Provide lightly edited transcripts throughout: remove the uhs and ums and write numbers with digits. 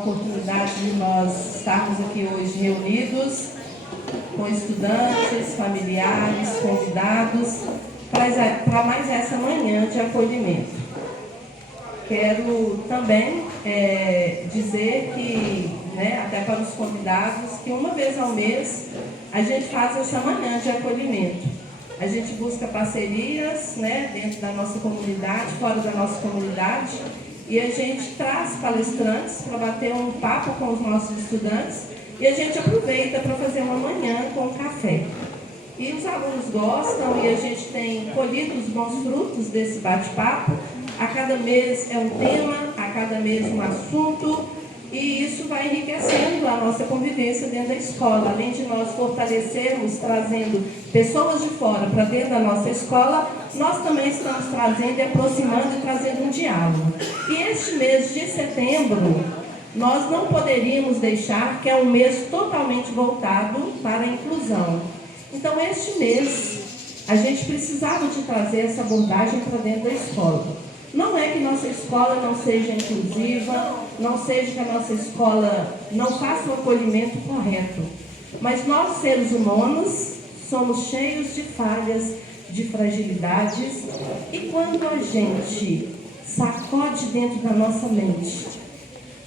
oportunidade de nós estarmos aqui hoje reunidos com estudantes, familiares, convidados, para mais essa manhã de acolhimento. Quero também dizer que, até para os convidados, que uma vez ao mês a gente faz essa manhã de acolhimento. A gente busca parcerias dentro da nossa comunidade, fora da nossa comunidade, e a gente traz palestrantes para bater um papo com os nossos estudantes e a gente aproveita para fazer uma manhã com café. E os alunos gostam e a gente tem colhido os bons frutos desse bate-papo. A cada mês é um tema, a cada mês um assunto, e isso vai enriquecendo a nossa convivência dentro da escola. Além de nós fortalecermos, trazendo pessoas de fora para dentro da nossa escola, nós também estamos trazendo e aproximando e trazendo um diálogo. E este mês de setembro, nós não poderíamos deixar, que é um mês totalmente voltado para a inclusão. Então, este mês, a gente precisava de trazer essa abordagem para dentro da escola. Não é que nossa escola não seja inclusiva, não seja que a nossa escola não faça o acolhimento correto. Mas nós, seres humanos, somos cheios de falhas, de fragilidades. E quando a gente sacode dentro da nossa mente,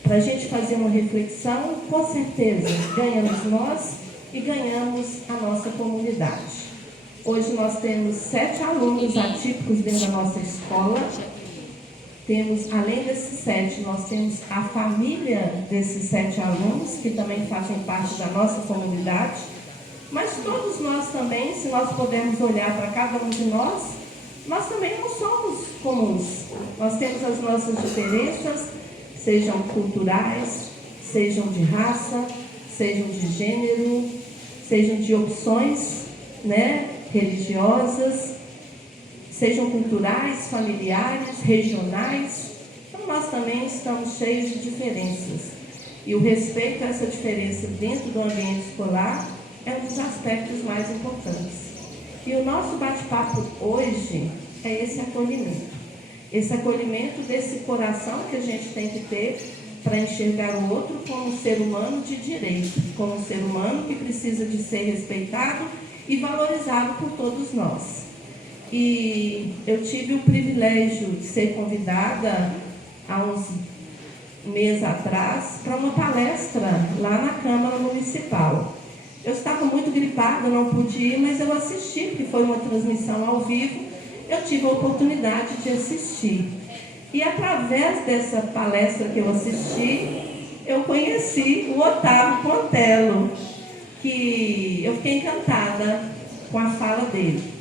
para a gente fazer uma reflexão, com certeza ganhamos nós e ganhamos a nossa comunidade. Hoje nós temos 7 alunos atípicos dentro da nossa escola. Temos, além desses 7, nós temos a família desses 7 alunos, que também fazem parte da nossa comunidade. Mas todos nós também, se nós pudermos olhar para cada um de nós também não somos comuns. Nós temos as nossas diferenças, sejam culturais, sejam de raça, sejam de gênero, sejam de opções religiosas, sejam culturais, familiares, regionais. Então, nós também estamos cheios de diferenças. E o respeito a essa diferença dentro do ambiente escolar é um dos aspectos mais importantes. E o nosso bate-papo hoje é esse acolhimento. Esse acolhimento desse coração que a gente tem que ter para enxergar o outro como um ser humano de direito, como um ser humano que precisa de ser respeitado e valorizado por todos nós. E eu tive o privilégio de ser convidada há uns meses atrás para uma palestra lá na Câmara Municipal. Eu estava muito gripada, não pude ir, mas eu assisti, porque foi uma transmissão ao vivo, eu tive a oportunidade de assistir. E através dessa palestra que eu assisti, eu conheci o Otávio Pontello, que eu fiquei encantada com a fala dele.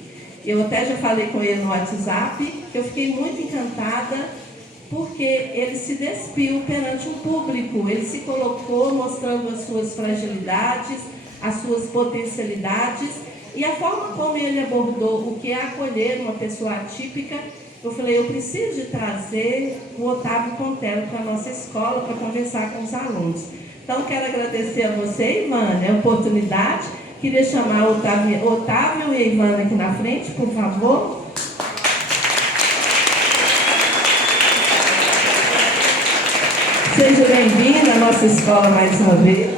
Eu até já falei com ele no WhatsApp, que eu fiquei muito encantada, porque ele se despiu perante um público, ele se colocou mostrando as suas fragilidades, as suas potencialidades, e a forma como ele abordou o que é acolher uma pessoa atípica. Eu falei, eu preciso de trazer o Otávio Pontello para a nossa escola, para conversar com os alunos. Então, quero agradecer a você, Ivana, a oportunidade. Queria chamar o Otávio e a Ivana aqui na frente, por favor. Seja bem-vinda à nossa escola mais uma vez.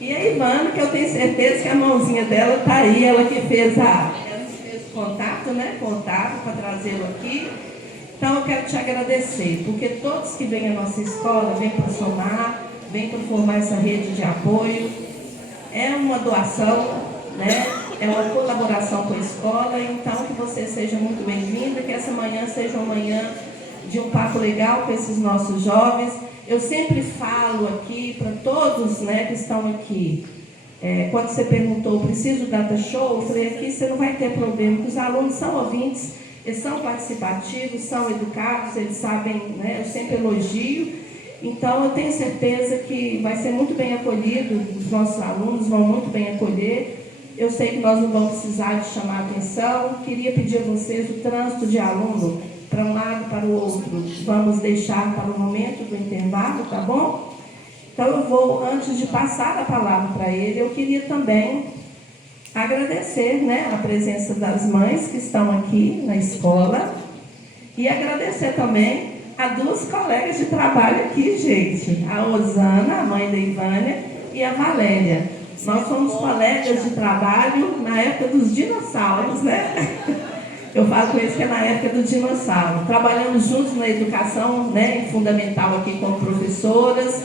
E a Ivana, que eu tenho certeza que a mãozinha dela está aí, ela que fez o contato, contato para trazê-lo aqui. Então, eu quero te agradecer, porque todos que vêm à nossa escola, vêm para somar, vêm para formar essa rede de apoio. É uma doação, é uma colaboração com a escola. Então, que você seja muito bem-vinda, que essa manhã seja uma manhã de um papo legal com esses nossos jovens. Eu sempre falo aqui para todos que estão aqui, quando você perguntou, preciso do data show, eu falei, aqui você não vai ter problema, porque os alunos são ouvintes, eles são participativos, são educados, eles sabem, eu sempre elogio. Então, eu tenho certeza que vai ser muito bem acolhido, os nossos alunos vão muito bem acolher. Eu sei que nós não vamos precisar de chamar a atenção. Queria pedir a vocês o trânsito de aluno para um lado, para o outro. Vamos deixar para o momento do intervalo, tá bom? Então, eu vou, antes de passar a palavra para ele, eu queria também agradecer a presença das mães que estão aqui na escola e agradecer também a duas colegas de trabalho aqui, gente. A Osana, a mãe da Ivânia, e a Valéria. Nós somos colegas de trabalho na época dos dinossauros, né? Eu falo com eles que é na época do dinossauro. Trabalhamos juntos na educação, né, fundamental aqui como professoras,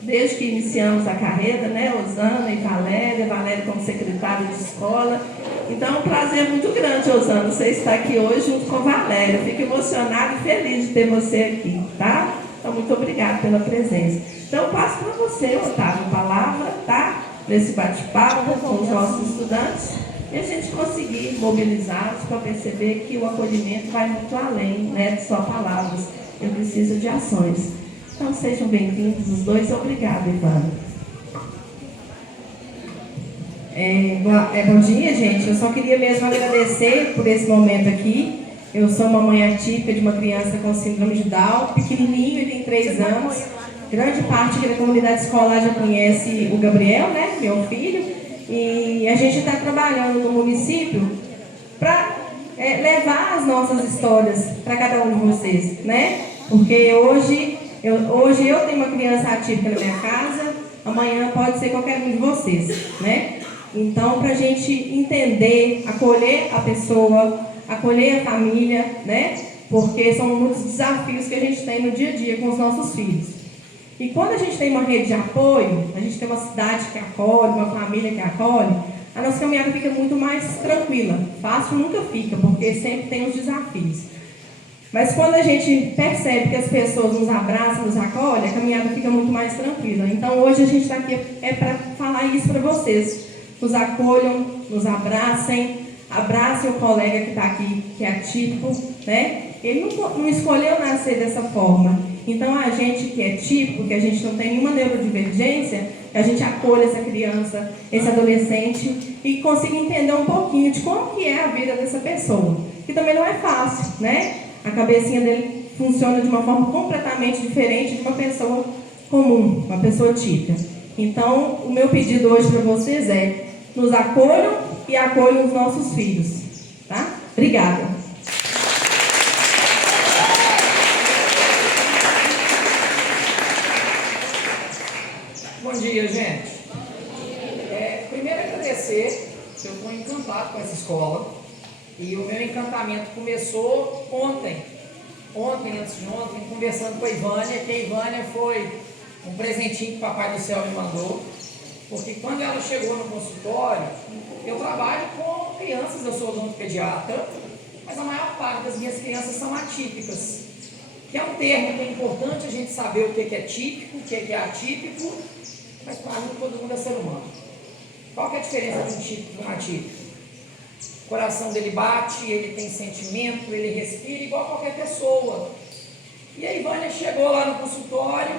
desde que iniciamos a carreira, né, Osana e Valéria como secretária de escola. Então é um prazer muito grande, Osana, você estar aqui hoje junto com Valéria. Eu fico emocionada e feliz de ter você aqui, tá? Então, muito obrigada pela presença. Então, eu passo para você, Otávio, a palavra, tá? Nesse bate-papo com os nossos estudantes, e a gente conseguir mobilizá-los para perceber que o acolhimento vai muito além, né, de só palavras. Eu preciso de ações. Então, sejam bem-vindos os dois. Obrigada, Ivana. Bom dia, gente. Eu só queria mesmo agradecer por esse momento aqui. Eu sou uma mãe atípica de uma criança com síndrome de Down, pequenininho, ele tem 3 anos. Grande parte da comunidade escolar já conhece o Gabriel, né, meu filho. E a gente está trabalhando no município para levar as nossas histórias para cada um de vocês, né? Porque hoje eu tenho uma criança atípica na minha casa, amanhã pode ser qualquer um de vocês, né? Então, para a gente entender, acolher a pessoa, acolher a família, né? Porque são muitos desafios que a gente tem no dia a dia com os nossos filhos. E quando a gente tem uma rede de apoio, a gente tem uma cidade que acolhe, uma família que acolhe, a nossa caminhada fica muito mais tranquila. Fácil nunca fica, porque sempre tem os desafios. Mas quando a gente percebe que as pessoas nos abraçam, nos acolhem, a caminhada fica muito mais tranquila. Então hoje a gente está aqui para falar isso para vocês. Nos acolham, nos abracem, abracem o colega que está aqui, que é atípico, né? Ele não escolheu nascer dessa forma. Então a gente que é típico, que a gente não tem nenhuma neurodivergência, a gente acolhe essa criança, esse adolescente e consiga entender um pouquinho de como que é a vida dessa pessoa. Que também não é fácil, né? A cabecinha dele funciona de uma forma completamente diferente de uma pessoa comum, uma pessoa típica. Então, o meu pedido hoje para vocês é: nos acolham e acolham os nossos filhos, tá? Obrigada. Bom dia, gente. Primeiro agradecer, eu estou encantado com essa escola e o meu encantamento começou ontem, antes de ontem, conversando com a Ivânia, que a Ivânia foi um presentinho que o Papai do Céu me mandou, porque quando ela chegou no consultório, eu trabalho com crianças, eu sou odontopediatra, mas a maior parte das minhas crianças são atípicas, que é um termo que é importante a gente saber o que é típico, o que é atípico, mas para mim todo mundo é ser humano. Qual que é a diferença de um típico e de um atípico? O coração dele bate, ele tem sentimento, ele respira igual a qualquer pessoa. E a Ivânia chegou lá no consultório,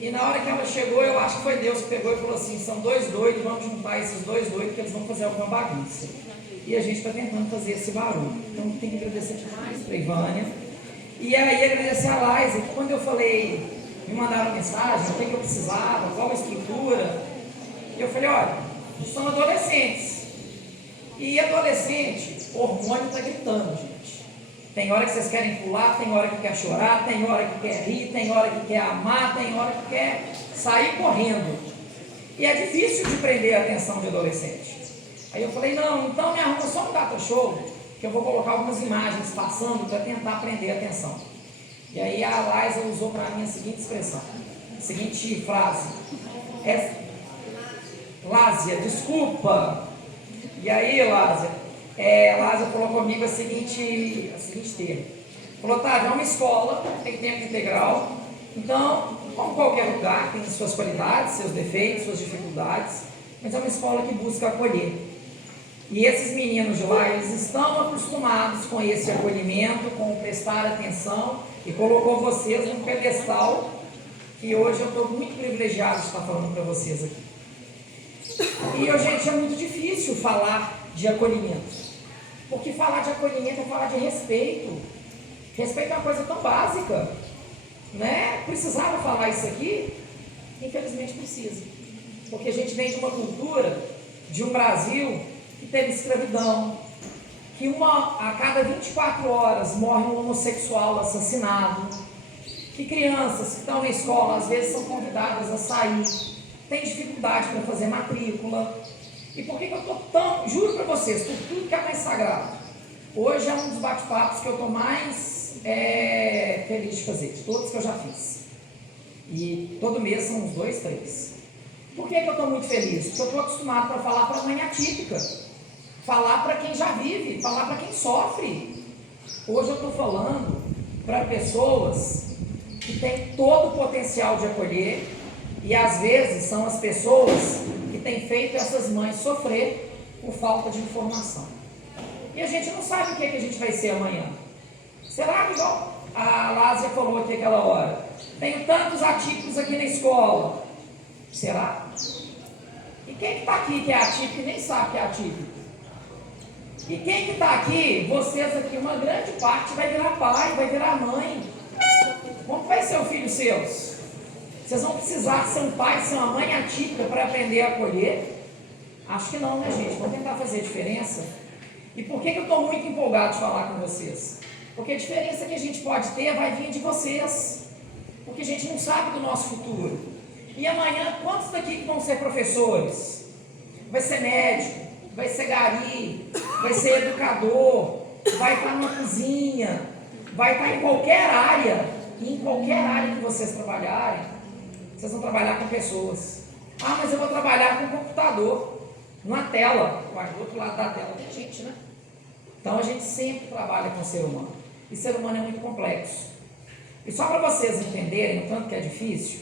e na hora que ela chegou, eu acho que foi Deus que pegou e falou assim: são dois doidos, vamos juntar esses dois doidos que eles vão fazer alguma bagunça. E a gente está tentando fazer esse barulho. Então tem que agradecer demais para a Ivânia. E aí agradecer a Liza, que quando eu falei, me mandaram mensagem, o que eu precisava, qual a estrutura, e eu falei: olha, são adolescentes. E adolescente, o hormônio está gritando, gente. Tem hora que vocês querem pular, tem hora que quer chorar, tem hora que quer rir, tem hora que quer amar, tem hora que quer sair correndo. E é difícil de prender a atenção de adolescente. Aí eu falei: não, então me arruma só um data show, que eu vou colocar algumas imagens passando para tentar prender a atenção. E aí a Liza usou para mim a seguinte expressão, a seguinte frase: Lásia, desculpa. E aí, Lásia falou comigo a seguinte termo. Falou: Otávio, é uma escola, tem tempo integral, então, como qualquer lugar, tem suas qualidades, seus defeitos, suas dificuldades, mas é uma escola que busca acolher. E esses meninos de lá, eles estão acostumados com esse acolhimento, com prestar atenção, e colocou vocês num pedestal que hoje eu estou muito privilegiado de estar falando para vocês aqui. E, gente, é muito difícil falar de acolhimento, porque falar de acolhimento é falar de respeito. Respeito é uma coisa tão básica, né? Precisava falar isso aqui? Infelizmente precisa, porque a gente vem de uma cultura, de um Brasil que teve escravidão, que a cada 24 horas morre um homossexual assassinado, que crianças que estão na escola às vezes são convidadas a sair, têm dificuldade para fazer matrícula. E por que eu estou tão, juro para vocês, por tudo que é mais sagrado, hoje é um dos bate-papos que eu estou mais feliz de fazer, de todos que eu já fiz. E todo mês são uns 2, 3. Por que eu estou muito feliz? Porque eu estou acostumado para falar para a mãe atípica, falar para quem já vive, falar para quem sofre. Hoje eu estou falando para pessoas que têm todo o potencial de acolher e às vezes são as pessoas que têm feito essas mães sofrer por falta de informação. E a gente não sabe o que a gente vai ser amanhã. Será que, igual a Lásia falou aqui aquela hora, tenho tantos atípicos aqui na escola? Será? E quem que está aqui que é atípico e nem sabe que é atípico? E quem que está aqui, vocês aqui, uma grande parte vai virar pai, vai virar mãe. Como vai ser o filho seus? Vocês vão precisar ser um pai, ser uma mãe atípica para aprender a acolher? Acho que não, né, gente? Vamos tentar fazer diferença. E por que eu estou muito empolgado de falar com vocês? Porque a diferença que a gente pode ter vai vir de vocês. Porque a gente não sabe do nosso futuro. E amanhã, quantos daqui vão ser professores? Vai ser médico, vai ser gari, vai ser educador, vai estar numa cozinha, vai estar em qualquer área. E em qualquer área que vocês trabalharem, vocês vão trabalhar com pessoas. Ah, mas eu vou trabalhar com computador, numa tela. Uai, do outro lado da tela tem gente, né? Então a gente sempre trabalha com o ser humano. E ser humano é muito complexo. E só para vocês entenderem o tanto que é difícil,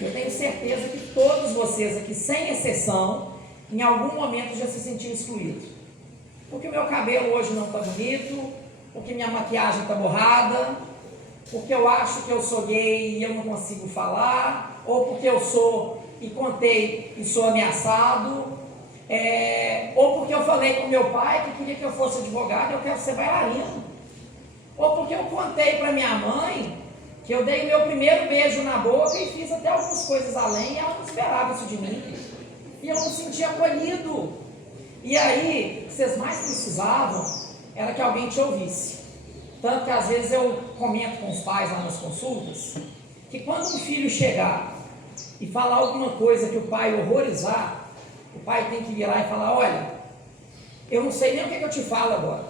eu tenho certeza que todos vocês aqui, sem exceção, em algum momento já se sentiram excluídos. Porque o meu cabelo hoje não está bonito, porque minha maquiagem está borrada, porque eu acho que eu sou gay e eu não consigo falar, ou porque eu sou e contei e sou ameaçado, ou porque eu falei com meu pai que queria que eu fosse advogado e eu quero ser bailarino, ou porque eu contei para minha mãe que eu dei o meu primeiro beijo na boca e fiz até algumas coisas além e ela não esperava isso de mim, e eu não me sentia acolhido. E aí, o que vocês mais precisavam era que alguém te ouvisse. Tanto que às vezes eu comento com os pais lá nas consultas, que quando um filho chegar e falar alguma coisa que o pai horrorizar, o pai tem que virar e falar: olha, eu não sei nem o que eu te falo agora,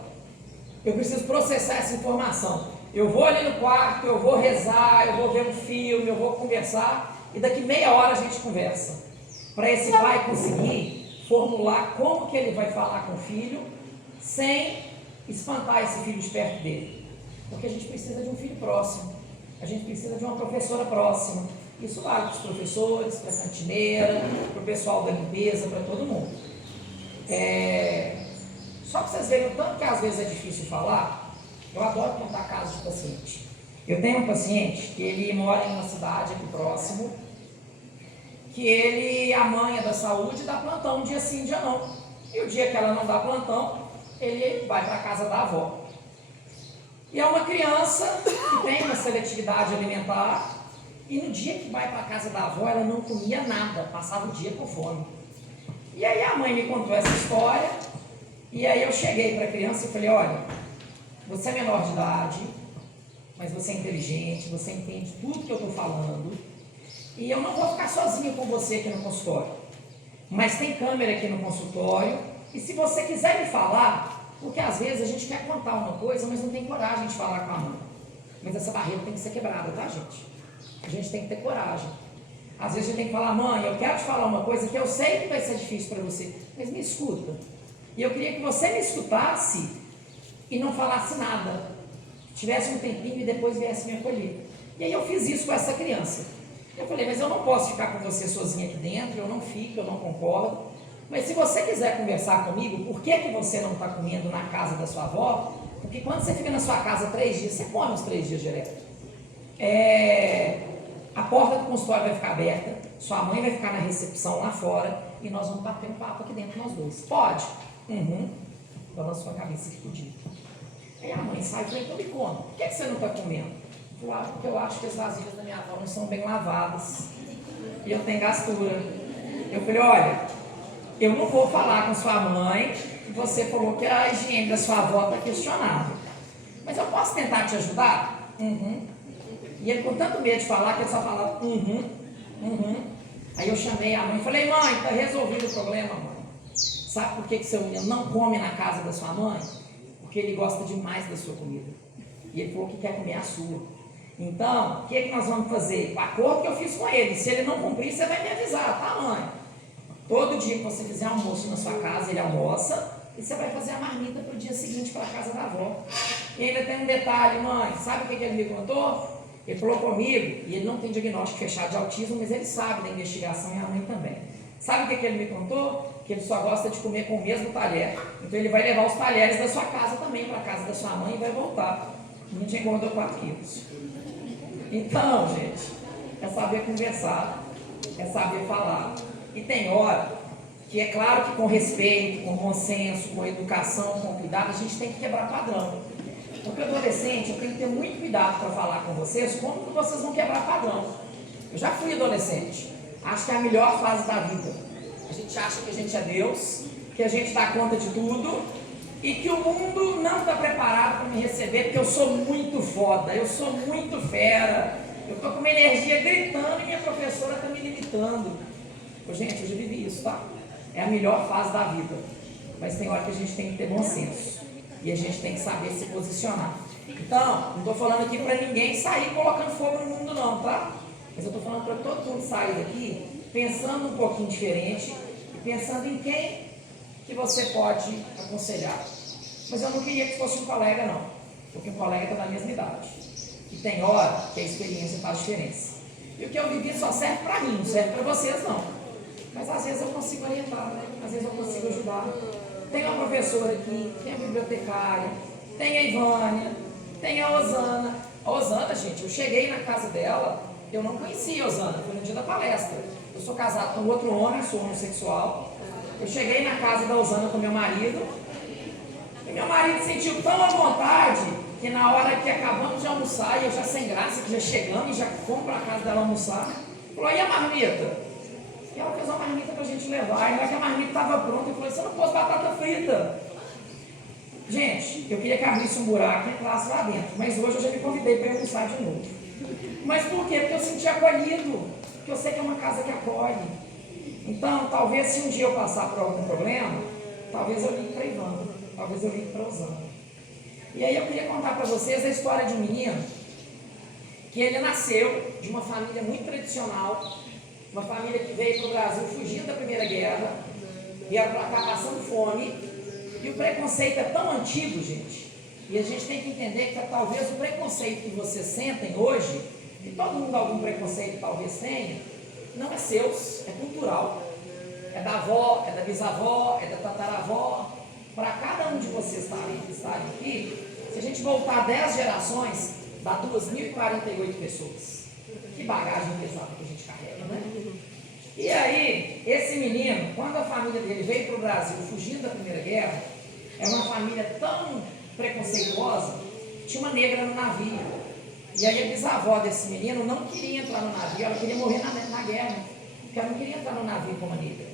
eu preciso processar essa informação, eu vou ali no quarto, eu vou rezar, eu vou ver um filme, eu vou conversar, e daqui meia hora a gente conversa, para esse pai conseguir formular como que ele vai falar com o filho, sem espantar esse filho de perto dele. Porque a gente precisa de um filho próximo, a gente precisa de uma professora próxima. Isso vale para os professores, para a cantineira, para o pessoal da limpeza, para todo mundo. Só para vocês verem o tanto que às vezes é difícil falar, eu adoro contar casos de paciente. Eu tenho um paciente que ele mora em uma cidade aqui próximo, que a mãe é da saúde dá plantão um dia sim, um dia não. E o dia que ela não dá plantão, ele vai para a casa da avó. E é uma criança que tem uma seletividade alimentar, e no dia que vai para a casa da avó, ela não comia nada, passava o dia com fome. E aí a mãe me contou essa história, e aí eu cheguei para a criança e falei: olha, você é menor de idade, mas você é inteligente, você entende tudo que eu estou falando, e eu não vou ficar sozinha com você aqui no consultório. Mas tem câmera aqui no consultório, e se você quiser me falar, porque às vezes a gente quer contar uma coisa, mas não tem coragem de falar com a mãe. Mas essa barreira tem que ser quebrada, tá, gente? A gente tem que ter coragem. Às vezes a gente tem que falar: mãe, eu quero te falar uma coisa que eu sei que vai ser difícil para você, mas me escuta. E eu queria que você me escutasse e não falasse nada. Tivesse um tempinho e depois viesse me acolher. E aí eu fiz isso com essa criança. Eu falei: mas eu não posso ficar com você sozinha aqui dentro, eu não fico, eu não concordo. Mas se você quiser conversar comigo, por que você não está comendo na casa da sua avó? Porque quando você fica na sua casa 3 dias, você come os 3 dias direto. A porta do consultório vai ficar aberta, sua mãe vai ficar na recepção lá fora, e nós vamos bater um papo aqui dentro nós dois. Pode? Balançou a cabeça que podia. Aí a mãe sai e falou: então me conta, por que você não está comendo? Eu falei: porque eu acho que as vasilhas da minha avó não são bem lavadas, e eu tenho gastura. Eu falei: olha, eu não vou falar com sua mãe que você falou que a higiene da sua avó está questionável. Mas eu posso tentar te ajudar? Uhum. E ele com tanto medo de falar que ele só falava Aí eu chamei a mãe e falei, mãe, está resolvido o problema, mãe. Sabe por que seu menino não come na casa da sua mãe? Porque ele gosta demais da sua comida. E ele falou que quer comer a sua. Então, o que nós vamos fazer? O acordo que eu fiz com ele. Se ele não cumprir, você vai me avisar, tá, mãe? Todo dia que você fizer almoço na sua casa, ele almoça. E você vai fazer a marmita para o dia seguinte para a casa da avó. E ainda tem um detalhe, mãe. Sabe o que ele me contou? Ele falou comigo, e ele não tem diagnóstico fechado de autismo, mas ele sabe da investigação e a mãe também. Sabe o que ele me contou? Que ele só gosta de comer com o mesmo talher. Então ele vai levar os talheres da sua casa também para a casa da sua mãe e vai voltar. A gente engordou 4 quilos. Então, gente, é saber conversar, é saber falar. E tem hora que é claro que com respeito, com bom senso, com educação, com cuidado, a gente tem que quebrar padrão. Porque adolescente, eu tenho que ter muito cuidado para falar com vocês como que vocês vão quebrar padrão. Eu já fui adolescente. Acho que é a melhor fase da vida. A gente acha que a gente é Deus, que a gente dá conta de tudo e que o mundo não está preparado para me receber porque eu sou muito foda, eu sou muito fera, eu estou com uma energia gritando e minha professora está me limitando. Gente, eu já vivi isso, tá? É a melhor fase da vida. Mas tem hora que a gente tem que ter bom senso. E a gente tem que saber se posicionar. Então, não estou falando aqui para ninguém sair colocando fogo no mundo não, tá? Mas eu estou falando para todo mundo sair daqui pensando um pouquinho diferente e pensando em quem que você pode aconselhar. Mas eu não queria que fosse um colega não, porque um colega está na mesma idade. E tem hora que a experiência faz diferença. E o que eu vivi só serve para mim, não serve para vocês não. Mas às vezes eu consigo orientar, né? Às vezes eu consigo ajudar. Tem uma professora aqui, tem a bibliotecária, tem a Ivânia, tem a Osana. A Osana, gente, eu cheguei na casa dela, eu não conhecia a Osana, foi no dia da palestra. Eu sou casado com outro homem, sou homossexual. Eu cheguei na casa da Osana com meu marido, e meu marido sentiu tão à vontade que na hora que acabamos de almoçar, e eu já sem graça, que já chegamos e já fomos para a casa dela almoçar, falou, e a marmita? E ela fez uma marmita para a gente levar. E na hora que a marmita estava pronta, eu falei, você não pôs batata frita. Gente, eu queria que abrisse um buraco e entrasse lá dentro. Mas hoje eu já me convidei para almoçar de novo. Mas por quê? Porque eu senti acolhido. Porque eu sei que é uma casa que acolhe. Então, talvez se um dia eu passar por algum problema, talvez eu ligue para Ivana. Talvez eu ligue para Osana. E aí eu queria contar para vocês a história de um menino que ele nasceu de uma família muito tradicional. Uma família que veio para o Brasil fugindo da Primeira Guerra, vieram para cá passando fome, e o preconceito é tão antigo, gente, e a gente tem que entender que talvez o preconceito que vocês sentem hoje, e todo mundo algum preconceito talvez tenha, não é seu, é cultural, é da avó, é da bisavó, é da tataravó. Para cada um de vocês estarem aqui, se a gente voltar 10 gerações, dá 2.048 pessoas. Que bagagem pesada que a gente carrega, né? E aí, esse menino, quando a família dele veio para o Brasil fugindo da Primeira Guerra, é uma família tão preconceituosa que tinha uma negra no navio. E aí a bisavó desse menino não queria entrar no navio, ela queria morrer na guerra, porque ela não queria entrar no navio como a negra.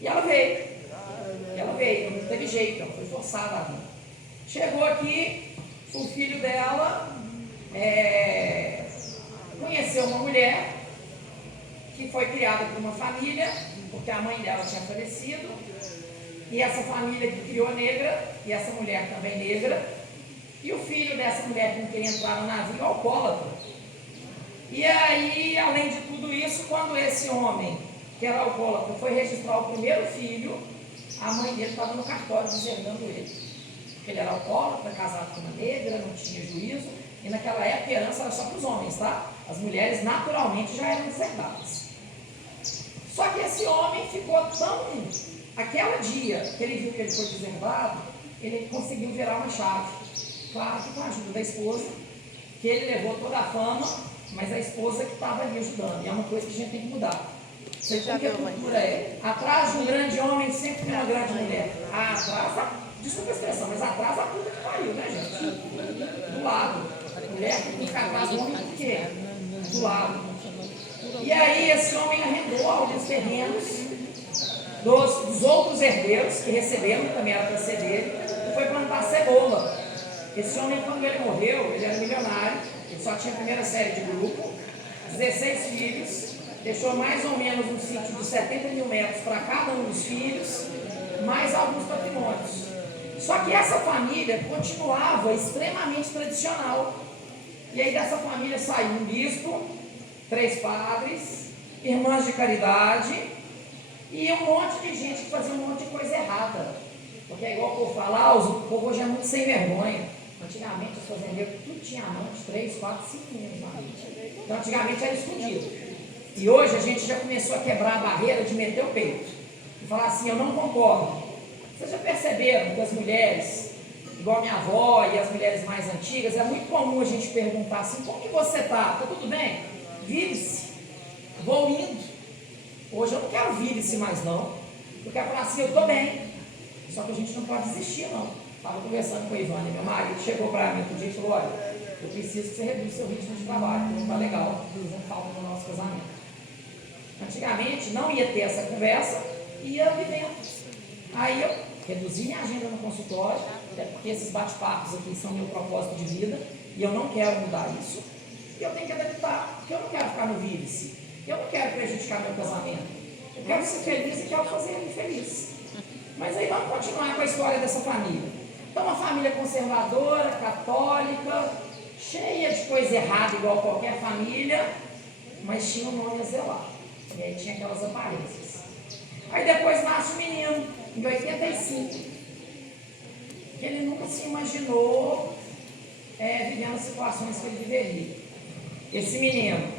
E ela veio, não teve jeito, ela foi forçada a vir. Chegou aqui, o filho dela conheceu uma mulher que foi criada por uma família, porque a mãe dela tinha falecido, e essa família que criou negra, e essa mulher também negra, e o filho dessa mulher que não queria entrar no navio, alcoólatra. E aí, além de tudo isso, quando esse homem, que era alcoólatra, foi registrar o primeiro filho, a mãe dele estava no cartório deserdando ele. Porque ele era alcoólatra, casado com uma negra, não tinha juízo, e naquela época a herança era só para os homens, tá? As mulheres naturalmente já eram deserdadas. Só que esse homem ficou tão... Aquele dia que ele viu que ele foi deserdado, ele conseguiu virar uma chave. Claro que com a ajuda da esposa, que ele levou toda a fama, mas a esposa que estava ali ajudando. E é uma coisa que a gente tem que mudar. Você sabe que a cultura é, atrás de um grande homem sempre tem uma grande mulher. Atrás, desculpa a expressão, mas atrás a puta que pariu, né, gente? Do lado. A mulher que fica atrás do homem por quê? Do lado. E aí esse homem arrendou alguns terrenos dos outros herdeiros que receberam, também era para ser dele, e foi plantar cebola. Esse homem, quando ele morreu, ele era milionário, ele só tinha a primeira série de grupo, 16 filhos, deixou mais ou menos um sítio de 70 mil metros para cada um dos filhos, mais alguns patrimônios. Só que essa família continuava extremamente tradicional. E aí dessa família saiu um bispo, 3 padres, irmãs de caridade e um monte de gente que fazia um monte de coisa errada. Porque é igual o povo fala, o povo hoje é muito sem vergonha. Antigamente os fazendeiros tudo tinha amante, 3, 4, 5 meninos na vida. Então antigamente era escondido. E hoje a gente já começou a quebrar a barreira de meter o peito. E falar assim, eu não concordo. Vocês já perceberam que as mulheres, igual a minha avó e as mulheres mais antigas, é muito comum a gente perguntar assim, como que você está? Está tudo bem? Vire-se. Vou indo. Hoje eu não quero vire-se mais não. Eu quero falar assim, eu estou bem. Só que a gente não pode desistir não. Estava conversando com a Ivana, meu marido, chegou para mim outro dia e falou, olha, eu preciso que você reduza seu ritmo de trabalho, porque não está legal, fazendo falta no nosso casamento. Antigamente não ia ter essa conversa, ia vivendo. Aí eu reduzi minha agenda no consultório, até porque esses bate-papos aqui são meu propósito de vida, e eu não quero mudar isso. E eu tenho que adaptar, porque eu não quero ficar no vírus, eu não quero prejudicar meu casamento. Eu quero ser feliz e quero fazer ele feliz. Mas aí vamos continuar com a história dessa família. Então, uma família conservadora, católica, cheia de coisa errada, igual qualquer família, mas tinha um nome a zelar. E aí tinha aquelas aparências. Aí depois nasce o menino, em 85, que ele nunca se imaginou vivendo as situações que ele viveria. Esse menino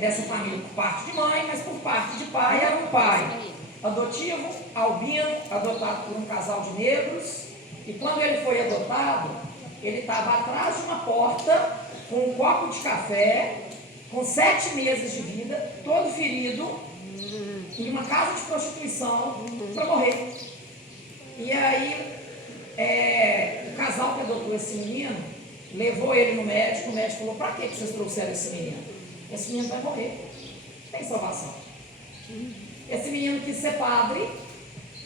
dessa família por parte de mãe, mas por parte de pai era um pai adotivo, albino, adotado por um casal de negros, e quando ele foi adotado, ele estava atrás de uma porta, com um copo de café, com 7 meses de vida, todo ferido, em uma casa de prostituição, para morrer. E aí, o casal que adotou esse menino, levou ele no médico, o médico falou, para que vocês trouxeram esse menino? Esse menino vai morrer, tem salvação. Esse menino quis ser padre,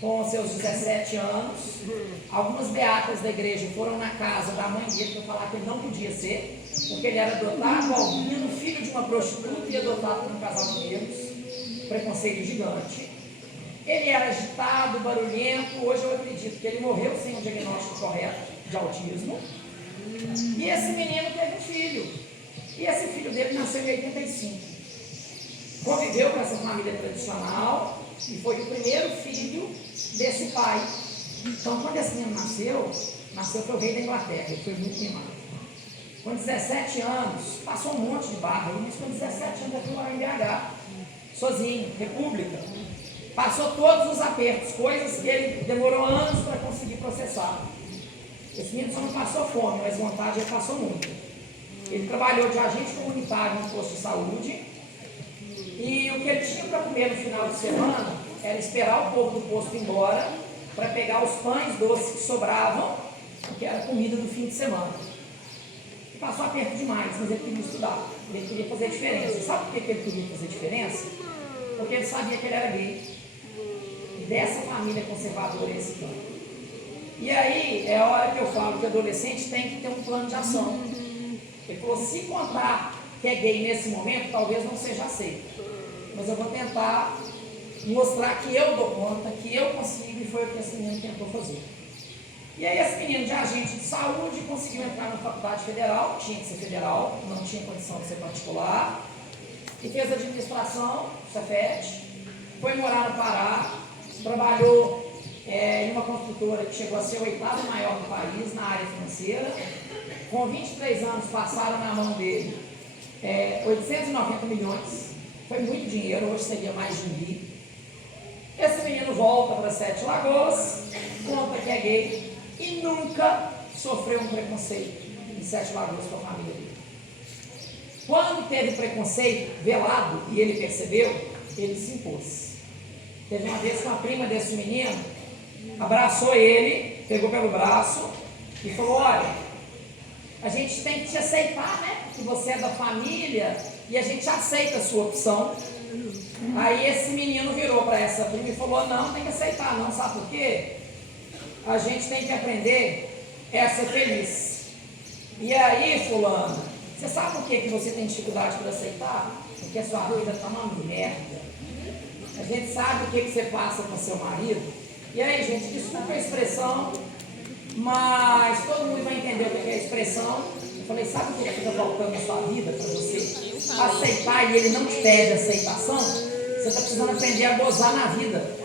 com seus 17 anos, algumas beatas da igreja foram na casa da mãe dele para falar que ele não podia ser, porque ele era adotado, albino, filho de uma prostituta e adotado por um casal de negros, preconceito gigante. Ele era agitado, barulhento, hoje eu acredito que ele morreu sem o diagnóstico correto de autismo, e esse menino teve um filho, e esse filho dele nasceu em 85. Conviveu com essa família tradicional e foi o primeiro filho desse pai. Então, quando esse menino nasceu foi o rei da Inglaterra, ele foi muito mimado. Com 17 anos, passou um monte de barra, mas com 17 anos ele foi morar em BH, sozinho, república. Passou todos os apertos, coisas que ele demorou anos para conseguir processar. Esse menino só não passou fome, mas vontade ele passou muito. Ele trabalhou de agente comunitário no posto de saúde, e o que ele tinha para comer no final de semana era esperar o povo do posto ir embora para pegar os pães doces que sobravam, que era comida do fim de semana. E passou aperto demais, mas ele queria estudar, ele queria fazer diferença. Sabe por que ele queria fazer diferença? Porque ele sabia que ele era gay. E dessa família conservadora esse plano. E aí é a hora que eu falo que o adolescente tem que ter um plano de ação. Ele falou, se contar que é gay nesse momento, talvez não seja aceito. Mas eu vou tentar mostrar que eu dou conta, que eu consigo, e foi o que esse menino tentou fazer. E aí esse menino de agente de saúde conseguiu entrar na faculdade federal, tinha que ser federal, não tinha condição de ser particular, e fez administração, Cefet, foi morar no Pará, trabalhou em uma construtora que chegou a ser o 8º maior do país na área financeira. Com 23 anos passaram na mão dele 890 milhões, foi muito dinheiro, hoje seria mais de 1 bi. Esse menino volta para Sete Lagoas, conta que é gay e nunca sofreu um preconceito em Sete Lagoas com a família dele. Quando teve preconceito velado e ele percebeu, ele se impôs. Teve uma vez que uma prima desse menino abraçou ele, pegou pelo braço e falou, olha, a gente tem que te aceitar, né? Que você é da família e a gente aceita a sua opção, Aí esse menino virou para essa prima e falou, não, tem que aceitar não, sabe por quê? A gente tem que aprender a ser feliz. E aí, fulano, você sabe por que você tem dificuldade para aceitar? Porque a sua vida está uma merda. A gente sabe o que você passa com seu marido. E aí, gente, desculpa a expressão, mas todo mundo vai entender o que é a expressão. Eu falei, sabe o que está faltando na sua vida para você aceitar e ele não te pede aceitação? Você está precisando aprender a gozar na vida.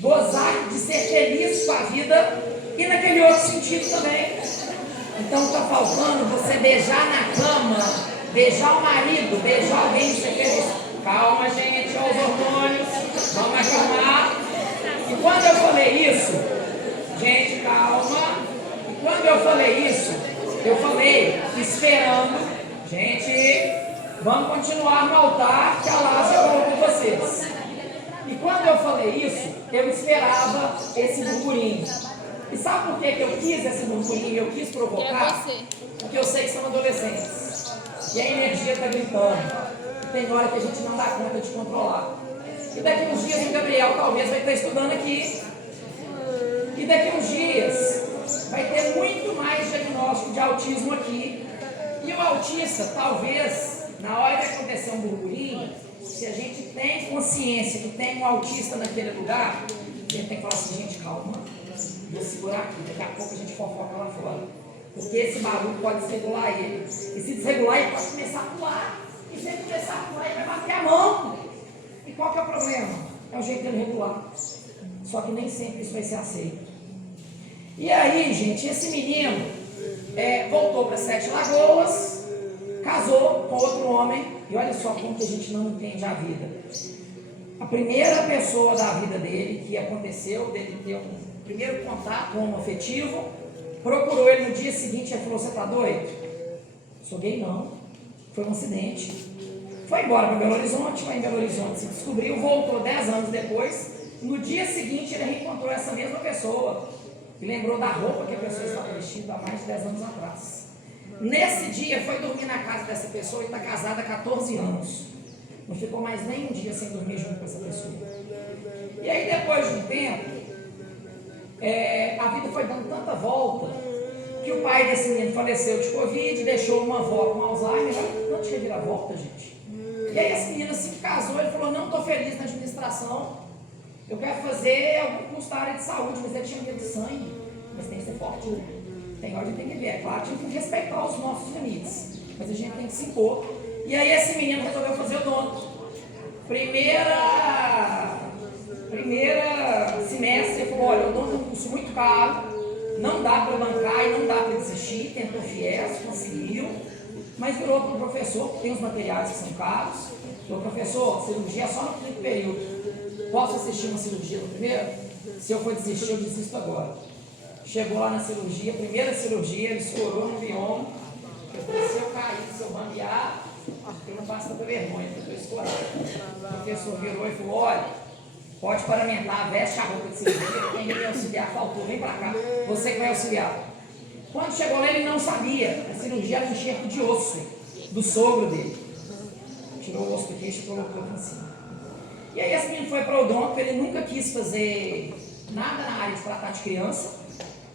Gozar de ser feliz com a vida e naquele outro sentido também. Então está faltando você beijar na cama, beijar o marido, beijar alguém e ser feliz. Calma, gente, olha os hormônios, vamos acalmar. E quando eu falei isso, gente, calma. E quando eu falei isso, eu falei esperando, gente, vamos continuar no altar que a Lázia colocou vocês. E quando eu falei isso, eu esperava esse burburinho. E sabe por que eu quis esse burburinho? Eu quis provocar? Porque eu sei que são adolescentes. E a energia está gritando. Tem hora que a gente não dá conta de controlar. E daqui uns dias o Gabriel talvez vai estar estudando aqui. E daqui uns dias vai ter muito mais diagnóstico de autismo aqui. E o autista, talvez, na hora de acontecer um burburinho, se a gente tem consciência que tem um autista naquele lugar, a gente tem que falar assim, gente, calma, vou segurar aqui, daqui a pouco a gente fofoca lá fora. Porque esse barulho pode desregular ele. E se desregular, ele pode começar a pular. E se ele começar a pular, ele vai bater a mão. E qual que é o problema? É o jeito dele regular. Só que nem sempre isso vai ser aceito. E aí, gente, esse menino voltou para Sete Lagoas, casou com outro homem. E olha só como que a gente não entende a vida. A primeira pessoa da vida dele, que aconteceu, dele ter um primeiro contato homoafetivo, procurou ele no dia seguinte e falou, você tá doido? Sou gay não, foi um acidente. Foi embora para Belo Horizonte, vai em Belo Horizonte, se descobriu, voltou 10 anos depois. No dia seguinte ele reencontrou essa mesma pessoa e lembrou da roupa que a pessoa estava vestida há mais de 10 anos atrás. Nesse dia foi dormir na casa dessa pessoa e está casada há 14 anos. Não ficou mais nem um dia sem dormir junto com essa pessoa. E aí depois de um tempo, a vida foi dando tanta volta que o pai desse menino faleceu de Covid, deixou uma avó com Alzheimer, não tinha viravolta, gente. E aí esse menino se casou, ele falou, não estou feliz na administração, eu quero fazer algum curso da área de saúde, mas ele tinha medo de sangue, mas tem que ser forte, né? Tem hora de tem que ver, é claro, tinha que respeitar os nossos limites, mas a gente tem que se impor. E aí esse menino resolveu fazer odonto. Primeira semestre, ele falou, olha, odonto é um curso muito caro, não dá para bancar e não dá para desistir, tentou fiéis, conseguiu, mas virou para o professor, tem os materiais que são caros, falou, professor, cirurgia é só no primeiro período, posso assistir uma cirurgia no primeiro? Se eu for desistir, eu desisto agora. Chegou lá na cirurgia, primeira cirurgia, ele escorou no bioma, eu falei, se eu cair, se eu bambear, eu não passo tanta vergonha, porque eu estou escorado. O professor virou e falou, olha, pode paramentar, veste a roupa de cirurgia, quem vai auxiliar faltou, vem pra cá, você que vai auxiliar. Quando chegou lá, ele não sabia, a cirurgia era um enxerto de osso do sogro dele. Tirou o osso do queixo e colocou aqui em cima. E aí esse menino foi para o odonto, ele nunca quis fazer nada na área de tratar de criança,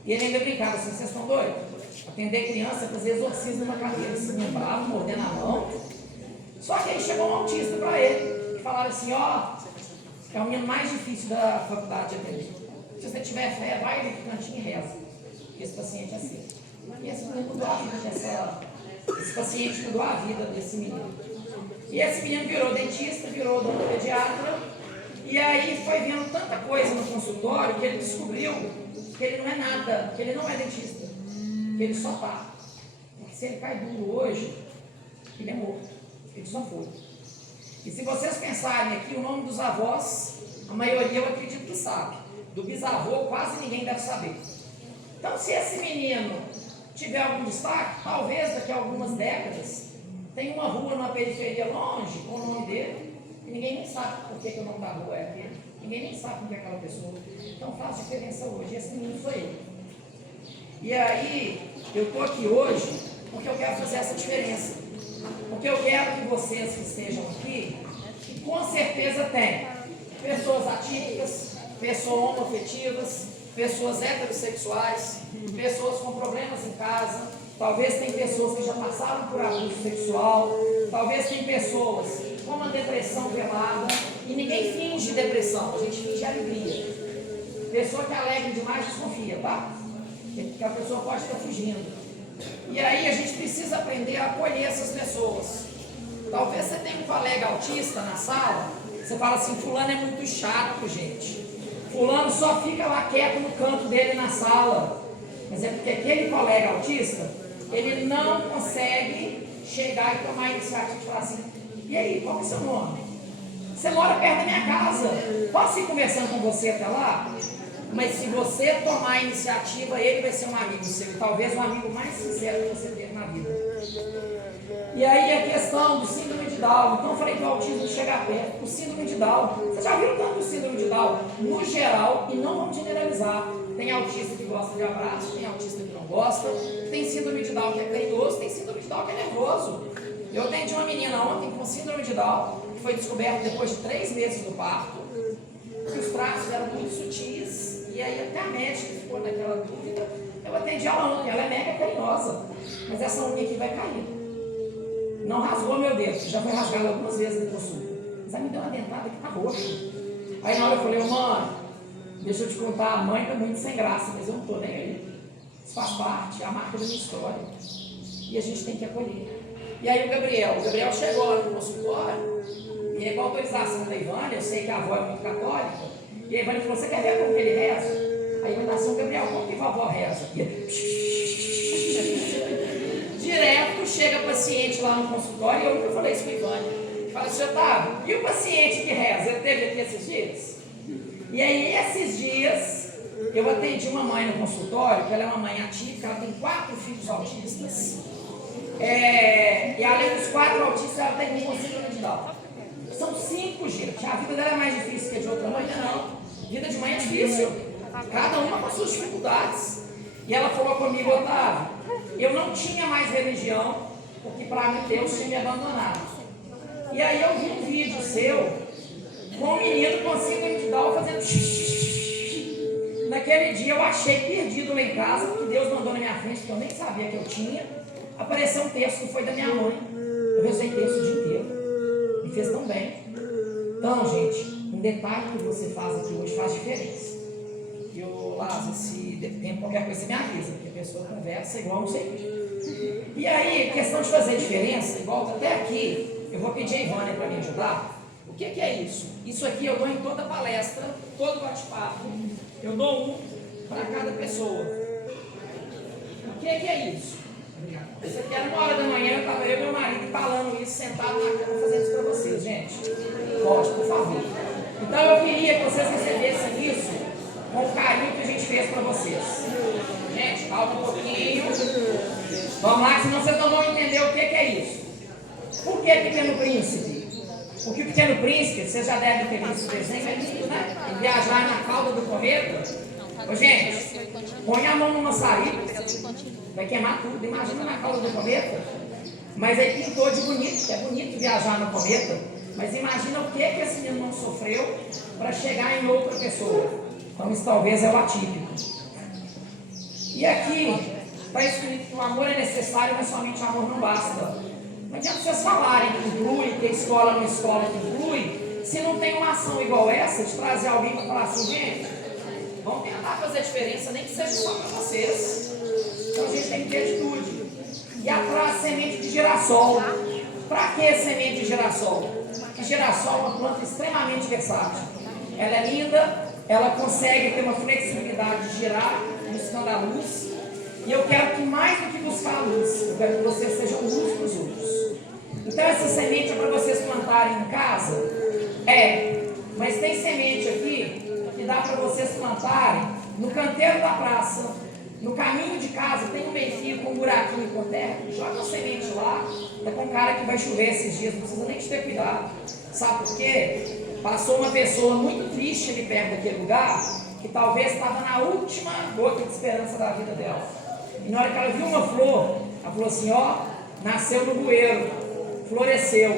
e ele ainda brincava assim, vocês estão doidos? Atender criança, fazer exorcismo numa cadeira, esse menino bravo, mordendo a mão. Só que aí chegou um autista para ele, e falaram assim, ó, é o menino mais difícil da faculdade de atender. Se você tiver fé, vai no cantinho e reza. Esse paciente é assim. E esse menino mudou a vida esse paciente mudou a vida desse menino. E esse menino virou dentista, virou odontopediatra, e aí foi vendo tanta coisa no consultório que ele descobriu que ele não é nada, que ele não é dentista, que ele só tá. Porque se ele cai duro hoje, ele é morto, ele só foi. E se vocês pensarem aqui, o nome dos avós, a maioria eu acredito que sabe. Do bisavô, quase ninguém deve saber. Então, se esse menino tiver algum destaque, talvez daqui a algumas décadas, tem uma rua numa periferia longe com o nome dele, e ninguém nem sabe por que o nome da rua é aquele. Ninguém nem sabe quem é aquela pessoa. Então faz diferença hoje. Esse menino sou eu. E aí, eu estou aqui hoje porque eu quero fazer essa diferença. porque eu quero que vocês que estejam aqui, que com certeza tem pessoas atípicas, pessoas homoafetivas, pessoas heterossexuais, pessoas com problemas em casa, talvez tem pessoas que já passaram por abuso sexual, talvez tem pessoas com uma depressão velada, e ninguém finge depressão, a gente finge alegria. Pessoa que é alegre demais desconfia, tá? Porque a pessoa pode estar fugindo. E aí a gente precisa aprender a acolher essas pessoas. Talvez você tenha um colega autista na sala, você fala assim, fulano é muito chato, gente. Fulano só fica lá quieto no canto dele na sala. Mas é porque aquele colega autista, ele não consegue chegar e tomar a iniciativa e falar assim, e aí, qual é o seu nome? Você mora perto da minha casa, posso ir conversando com você até lá? Mas se você tomar a iniciativa, ele vai ser um amigo seu, talvez o amigo mais sincero que você teve na vida. E aí a questão do síndrome de Down, então eu falei que o autismo chega perto, o síndrome de Down, você já viu tanto o síndrome de Down? No geral, e não vamos generalizar, tem autista que gosta de abraço, tem autista que não gosta, tem síndrome de Down que é carinhoso, tem síndrome de Down que é nervoso. Eu atendi uma menina ontem com síndrome de Down, que foi descoberto depois de 3 meses do parto, que os traços eram muito sutis, e aí até a médica ficou naquela dúvida. Eu atendi ela ontem, ela é mega carinhosa, mas essa unha aqui vai cair. Não rasgou meu dedo, já foi rasgado algumas vezes no consulta. Mas ela me deu uma dentada que tá roxa. Aí na hora eu falei, mãe, deixa eu te contar, a mãe tá muito sem graça, mas eu não tô nem aí. Isso faz parte, é a marca da minha história. E a gente tem que acolher. E aí o Gabriel chegou lá no consultório, e com a autorização da Ivânia, eu sei que a avó é muito católica, e a Ivânia falou, você quer ver como que ele reza? Aí a Ivânia falou, Gabriel, como que a vovó reza? Direto chega paciente lá no consultório, e eu nunca falei isso com a Ivânia. Fala, senhor Otávio, e o paciente que reza, ele teve aqui esses dias? E aí esses dias, eu atendi uma mãe no consultório, que ela é uma mãe atípica, ela tem 4 filhos autistas, e além dos 4 autistas, ela tem um síndrome de Down. São 5, gente. A vida dela é mais difícil que a de outra mãe? Não. Vida de mãe é difícil. Cada uma com as suas dificuldades. E ela falou comigo, Otávio, eu não tinha mais religião, porque para mim Deus tinha me abandonado. E aí eu vi um vídeo seu com um menino com síndrome de Down fazendo xixi. Naquele dia eu achei perdido lá em casa, porque Deus mandou na minha frente, porque eu nem sabia que eu tinha. Apareceu um texto que foi da minha mãe. Eu rezei texto o dia inteiro. Me fez tão bem. Então, gente, um detalhe que você faz aqui hoje faz diferença. E o Lázaro, se tem qualquer coisa, você me avisa, porque a pessoa conversa igual não sei o quê. E aí, questão de fazer diferença, igual até aqui, eu vou pedir a Ivânia para me ajudar. O que é isso? Isso aqui eu dou em toda palestra, todo bate-papo. Eu dou um para cada pessoa. O que é isso? Isso aqui era 1h da manhã, eu estava eu e meu marido falando isso, sentado na cama, fazendo isso para vocês, gente. Pode, por favor. Então eu queria que vocês recebessem isso com o carinho que a gente fez para vocês. Gente, calma um pouquinho. Vamos lá, senão vocês não vão entender o que é isso. Por que Pequeno Príncipe? Porque o Pequeno Príncipe, vocês já devem ter visto o desenho, é lindo, né? Ele viajar na cauda do cometa. Ô, gente, põe a mão numa saída, vai queimar tudo. Imagina na cauda do cometa. Mas aí pintou de bonito, que é bonito viajar no cometa. Mas imagina o que esse menino não sofreu para chegar em outra pessoa. Então isso talvez é o atípico. E aqui está escrito que o amor é necessário, mas somente o amor não basta. Não adianta vocês falarem que inclui, que a escola não escola que inclui, se não tem uma ação igual essa, de trazer alguém para falar assim, gente, vamos tentar fazer diferença, nem que seja só para vocês. Então a gente tem que ter atitude. E atrás semente de girassol. Para que semente de girassol? Porque girassol é uma planta extremamente versátil. Ela é linda, ela consegue ter uma flexibilidade de girar, buscando a luz. E eu quero que mais do que buscar a luz, eu quero que vocês sejam luz para os outros. Então essa semente é para vocês plantarem em casa? Mas tem semente aqui que dá para vocês plantarem no canteiro da praça, no caminho de casa, tem um meio-fio com um buraquinho com terra, joga a semente lá, é com cara que vai chover esses dias, não precisa nem de ter cuidado. Sabe por quê? Passou uma pessoa muito triste ali perto daquele lugar, que talvez estava na última gota de esperança da vida dela. E na hora que ela viu uma flor, ela falou assim, nasceu no bueiro. floresceu,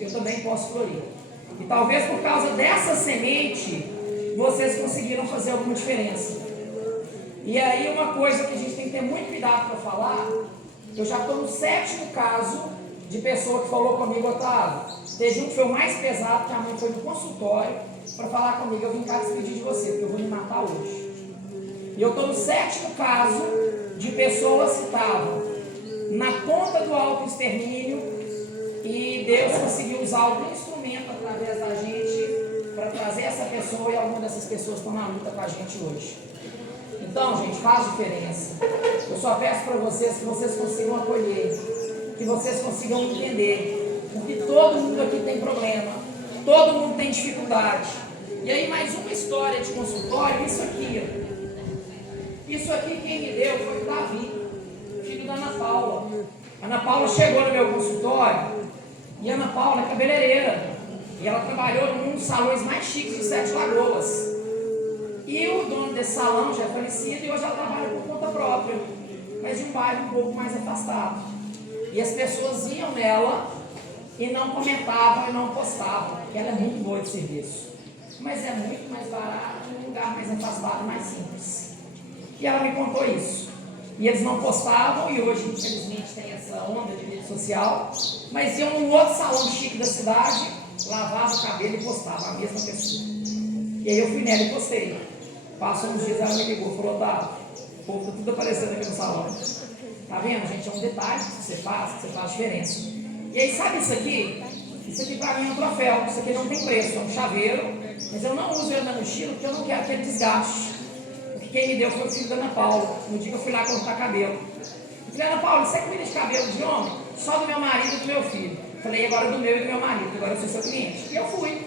eu também posso florir. E talvez por causa dessa semente, vocês conseguiram fazer alguma diferença. E aí uma coisa que a gente tem que ter muito cuidado para falar, eu já estou no 7º caso de pessoa que falou comigo, Otávio. Teve um que foi o mais pesado, que a mãe foi no consultório para falar comigo, eu vim cá despedir de você, porque eu vou me matar hoje. E eu estou no 7º caso de pessoas que estavam na ponta do autoextermínio e Deus conseguiu usar algum instrumento através da gente para trazer essa pessoa, e algumas dessas pessoas estão na luta com a gente hoje. Então, gente, faz diferença. Eu só peço para vocês que vocês consigam acolher, que vocês consigam entender, porque todo mundo aqui tem problema, todo mundo tem dificuldade. E aí mais uma história de consultório, isso aqui quem me deu foi o Davi, filho da Ana Paula. A Ana Paula chegou no meu consultório, e a Ana Paula é cabeleireira, e ela trabalhou num dos salões mais chiques de 7 Lagoas. E o dono desse salão já é falecido, e hoje ela trabalha por conta própria, mas de um bairro um pouco mais afastado. E as pessoas iam nela e não comentavam e não postavam, porque ela é muito boa de serviço. Mas é muito mais barato, num lugar mais afastado, mais simples. E ela me contou isso. E eles não postavam, e hoje, infelizmente, tem essa onda de rede social, mas iam num outro salão chique da cidade, lavava o cabelo e postava a mesma pessoa. E aí eu fui nela e postei. Passou uns dias, ela me ligou, falou, Otávio, o povo está tudo aparecendo aqui no salão. Tá vendo, gente? É um detalhe que você faz diferença. E aí, sabe isso aqui? Isso aqui pra mim é um troféu. Isso aqui não tem preço, é um chaveiro. Mas eu não uso ele na mochila porque eu não quero que ele desgaste. Porque quem me deu foi o filho da Ana Paula. No dia que eu fui lá cortar cabelo. Eu falei, Ana Paula, você cuida de cabelo de homem? Só do meu marido e do meu filho. Eu falei, agora do meu e do meu marido, agora eu sou seu cliente. E eu fui.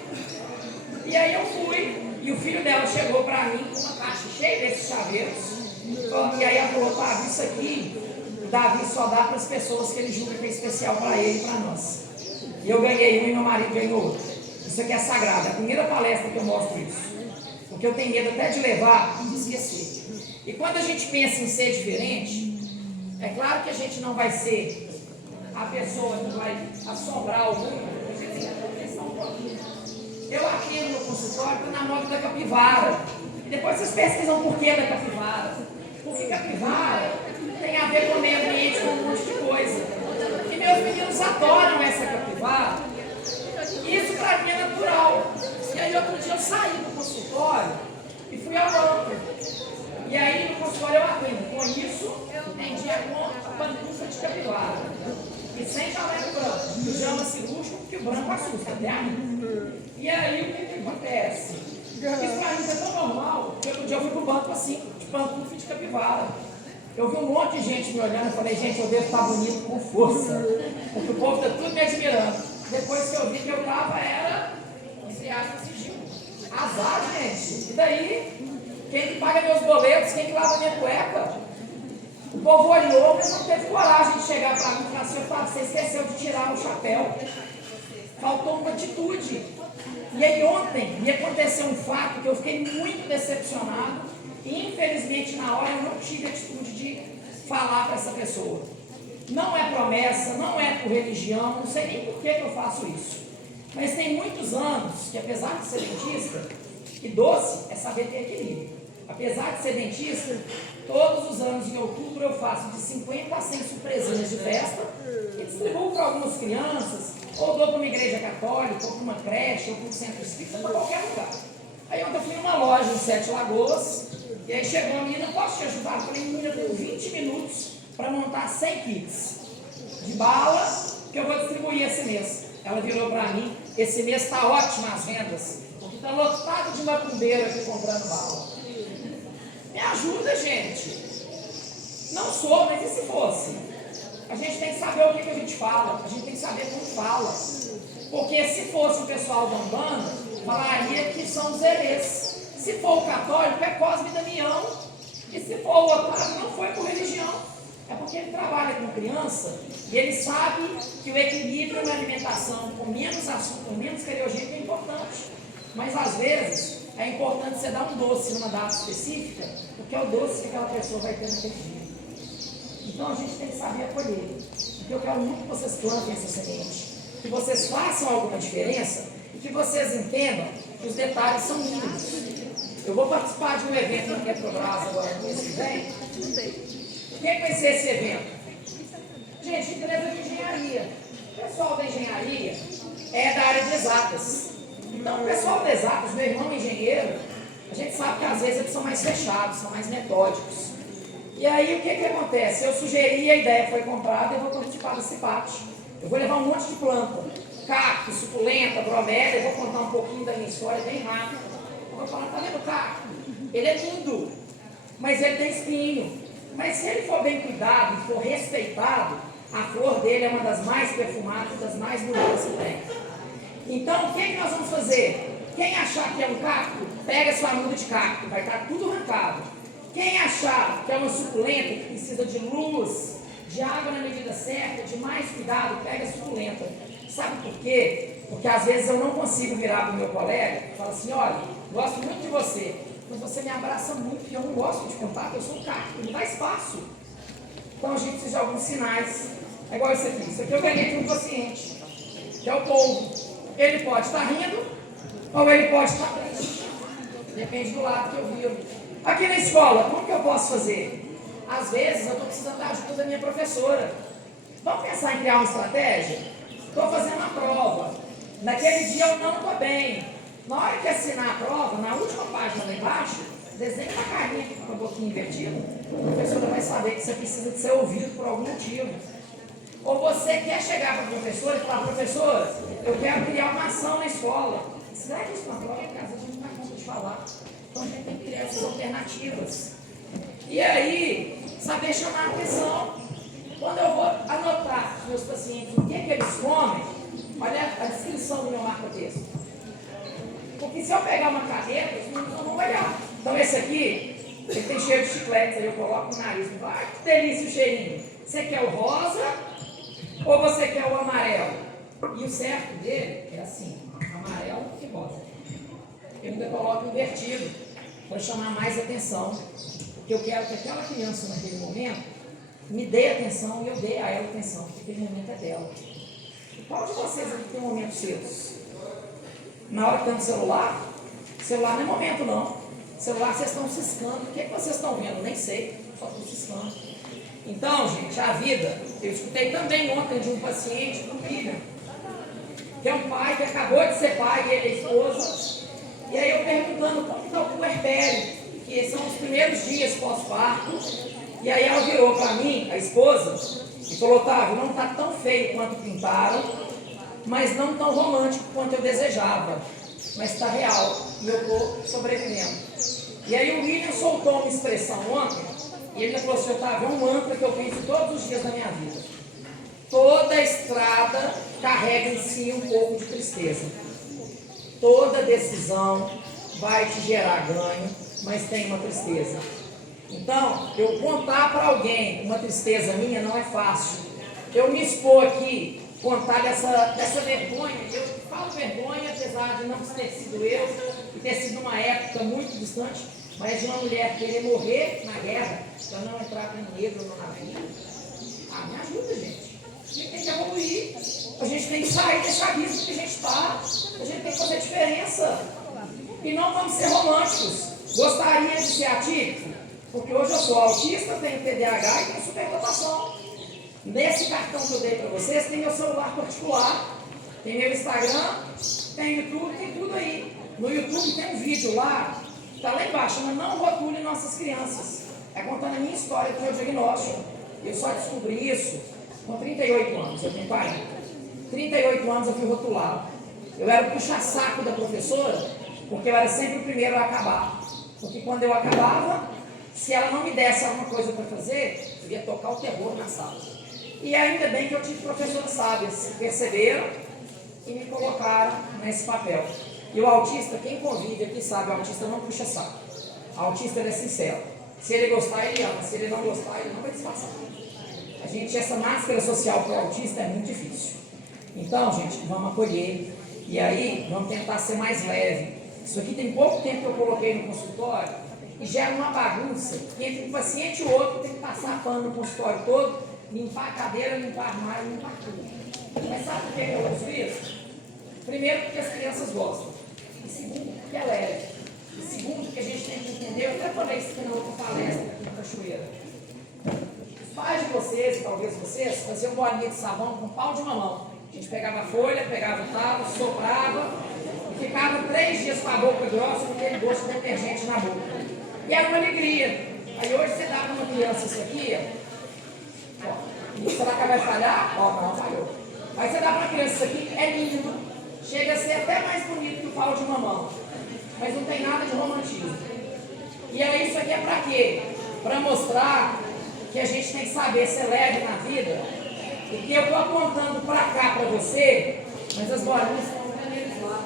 E aí eu fui. E o filho dela chegou pra mim com uma caixa cheia desses chaveiros. E aí ela falou, Davi, isso aqui, o Davi só dá para as pessoas que ele julga que é especial para ele e para nós. E eu ganhei um e meu marido ganhou outro. Isso aqui é sagrado, é a primeira palestra que eu mostro isso. Porque eu tenho medo até de levar e de esquecer. E quando a gente pensa em ser diferente, é claro que a gente não vai ser a pessoa que vai assombrar o mundo. A gente tem que pensar um pouquinho. Eu atendo no consultório, estou na moda da capivara. E depois vocês pesquisam o porquê da capivara. Porque capivara tem a ver com o meio ambiente, com um monte de coisa. E meus meninos adoram essa capivara. Isso para mim é natural. E aí outro dia eu saí do consultório e fui ao banco. E aí no consultório eu atendo. Com isso, vendi a pantufa de capivara. E sem jaleco branco. Pijama cirúrgico, porque o branco assusta, até a mim. E aí o que acontece? Isso pra mim é tão normal que outro dia eu fui pro banco assim, de pantufa de capivara. Eu vi um monte de gente me olhando e falei, gente, eu devo estar bonito com força. Porque o povo está tudo me admirando. Depois que eu vi que eu tava, era, entre aspas, sigilo. Azar, gente. E daí, quem que paga meus boletos, quem que lava minha cueca? O povo olhou, mas não teve coragem de chegar para mim e falar assim, Otávio, você esqueceu de tirar o chapéu. Faltou uma atitude. E aí ontem me aconteceu um fato que eu fiquei muito decepcionado e infelizmente na hora eu não tive a atitude de falar para essa pessoa. Não é promessa, não é por religião, não sei nem por que eu faço isso. Mas tem muitos anos que apesar de ser dentista, e doce é saber ter equilíbrio. Apesar de ser dentista, todos os anos em outubro eu faço de 50 a 100 surpresinhas de festa e distribuo para algumas crianças, ou dou para uma igreja católica, ou para uma creche, ou para um centro espírita, para qualquer lugar. Aí ontem eu fui numa loja em 7 Lagoas, e aí chegou a menina, posso te ajudar? Eu falei, menina, eu tenho 20 minutos para montar 100 kits de bala que eu vou distribuir esse mês. Ela virou para mim, esse mês está ótimo as vendas, porque está lotado de macumbeiro aqui comprando bala. Me ajuda, gente. Não sou, mas e se fosse? A gente tem que saber o que a gente fala, a gente tem que saber como fala. Porque se fosse o pessoal da Umbanda, falaria que são os herês. Se for o católico, é Cosme e Damião. E se for o Otávio, não foi por religião. É porque ele trabalha com criança e ele sabe que o equilíbrio na alimentação, com menos açúcar, menos cariogênico, é importante. Mas às vezes é importante você dar um doce numa data específica, porque é o doce que aquela pessoa vai ter naquele dia. Então a gente tem que saber acolher. Porque eu quero muito que vocês plantem essa semente. que vocês façam alguma diferença e que vocês entendam que os detalhes são mínimos. Eu vou participar de um evento na Petrobras agora no mês que vem. O que vai ser esse evento? Gente, empresa de engenharia. O pessoal da engenharia é da área de exatas. Então, o pessoal das exatas, meu irmão engenheiro, a gente sabe que às vezes eles são mais fechados, são mais metódicos. E aí, o que acontece? Eu sugeri, a ideia foi comprada, eu vou participar desse pátio. Eu vou levar um monte de planta, cacto, suculenta, bromélia, eu vou contar um pouquinho da minha história bem rápido. Eu vou falar, tá vendo o cacto? Ele é lindo, mas ele tem espinho. Mas se ele for bem cuidado e for respeitado, a flor dele é uma das mais perfumadas, das mais bonitas que tem. Então, o que nós vamos fazer? Quem achar que é um cacto, pega sua muda de cacto, vai estar tudo arrancado. Quem achar que é uma suculenta, que precisa de luz, de água na medida certa, de mais cuidado, pega a suculenta. Sabe por quê? Porque às vezes eu não consigo virar para o meu colega e falar assim, olha, gosto muito de você, mas você me abraça muito e eu não gosto de contato, eu sou um cacto, me dá espaço. Então a gente precisa de alguns sinais. É igual isso aqui. Isso aqui eu ganhei de um paciente, que é o polvo. Ele pode estar rindo ou ele pode estar triste. Depende do lado que eu viro. Aqui na escola, como que eu posso fazer? Às vezes eu estou precisando da ajuda da minha professora. Vamos pensar em criar uma estratégia? Estou fazendo uma prova. Naquele dia eu não estou bem. Na hora que assinar a prova, na última página lá embaixo, desenha uma carinha com a boquinha invertida. A professora vai saber que você precisa de ser ouvido por algum motivo. Ou você quer chegar para a professora e falar, professora, eu quero criar uma ação na escola. Escreve isso na prova, porque às vezes a gente não dá conta de falar. Então a gente tem que criar essas alternativas. E aí, saber chamar a atenção. Quando eu vou anotar os meus pacientes o que eles comem, olha a descrição do meu marca-texto. Porque se eu pegar uma caneta, os meninos não vão olhar. Então esse aqui, ele tem cheiro de chiclete, aí eu coloco no nariz. Ai, que delícia o cheirinho. Você quer o rosa ou você quer o amarelo? E o certo dele é assim, amarelo e rosa. Eu ainda coloco invertido, para chamar mais atenção. Porque eu quero que aquela criança naquele momento me dê atenção e eu dê a ela atenção, porque aquele momento é dela. E qual de vocês aqui tem momentos seus? Na hora que está no celular? Celular não é momento não. Celular vocês estão ciscando. O que vocês estão vendo? Nem sei, só estou ciscando. Então, gente, a vida, eu escutei também ontem de um paciente, do William, que é um pai que acabou de ser pai, e ele é esposa. E aí eu perguntando como está o puerpério, que são os primeiros dias pós-parto. E aí ela virou para mim, a esposa, e falou, Otávio, não está tão feio quanto pintaram, mas não tão romântico quanto eu desejava. Mas está real, e eu estou sobrevivendo. E aí o William soltou uma expressão ontem, e ele falou assim, Otávio, é um mantra que eu penso todos os dias da minha vida. Toda estrada carrega em si um pouco de tristeza. Toda decisão vai te gerar ganho, mas tem uma tristeza. Então, eu contar para alguém uma tristeza minha não é fácil. Eu me expor aqui, contar dessa vergonha, eu falo vergonha, apesar de não ter sido eu, e ter sido uma época muito distante, mas de uma mulher querer morrer na guerra, para não entrar com negro no navio. Ah, me ajuda, gente. A gente tem que evoluir. A gente tem que sair desse abismo que a gente está. A gente tem que fazer diferença. E não vamos ser românticos. Gostaria de ser atípico? Porque hoje eu sou autista, tenho TDAH e tenho superdotação. Nesse cartão que eu dei para vocês, tem meu celular particular, tem meu Instagram, tem YouTube, tem tudo aí. No YouTube tem um vídeo lá, está lá embaixo, mas não rotule nossas crianças. É contando a minha história do meu diagnóstico. Eu só descobri isso com 38 anos, eu tenho 40. 38 anos eu fui rotulado. Eu era o puxa-saco da professora, porque eu era sempre o primeiro a acabar. Porque quando eu acabava, se ela não me desse alguma coisa para fazer, eu ia tocar o terror na sala. E ainda bem que eu tive professoras sábias que perceberam e me colocaram nesse papel. E o autista, quem convive aqui sabe, o autista não puxa saco. O autista ele é sincero. Se ele gostar, ele ama. Se ele não gostar, ele não vai disfarçar. A gente, essa máscara social para o autista é muito difícil. Então, gente, vamos acolher. E aí, vamos tentar ser mais leve. Isso aqui tem pouco tempo que eu coloquei no consultório e gera uma bagunça. Que entre um paciente e o outro tem que passar pano no consultório todo, limpar a cadeira, limpar a armário, limpar tudo. Mas sabe por que eu uso isso? Primeiro, porque as crianças gostam. E segundo, porque é leve. E segundo, que a gente tem que entender, eu até falei isso aqui na outra palestra, aqui na Cachoeira. Os pais de vocês, e talvez vocês, faziam bolinha de sabão com pau de mamão. A gente pegava a folha, pegava o talo, soprava e ficava 3 dias com a boca grossa com aquele gosto de detergente na boca. E era uma alegria. Aí hoje você dá para uma criança isso aqui, ó. Será que vai falhar? Ó, não falhou. Aí você dá para uma criança isso aqui, é lindo. Chega a ser até mais bonito que o pau de mamão. Mas não tem nada de romantismo. E aí isso aqui é para quê? Para mostrar que a gente tem que saber ser leve na vida. E que eu estou apontando para cá para você, mas as bolinhas estão neles lá.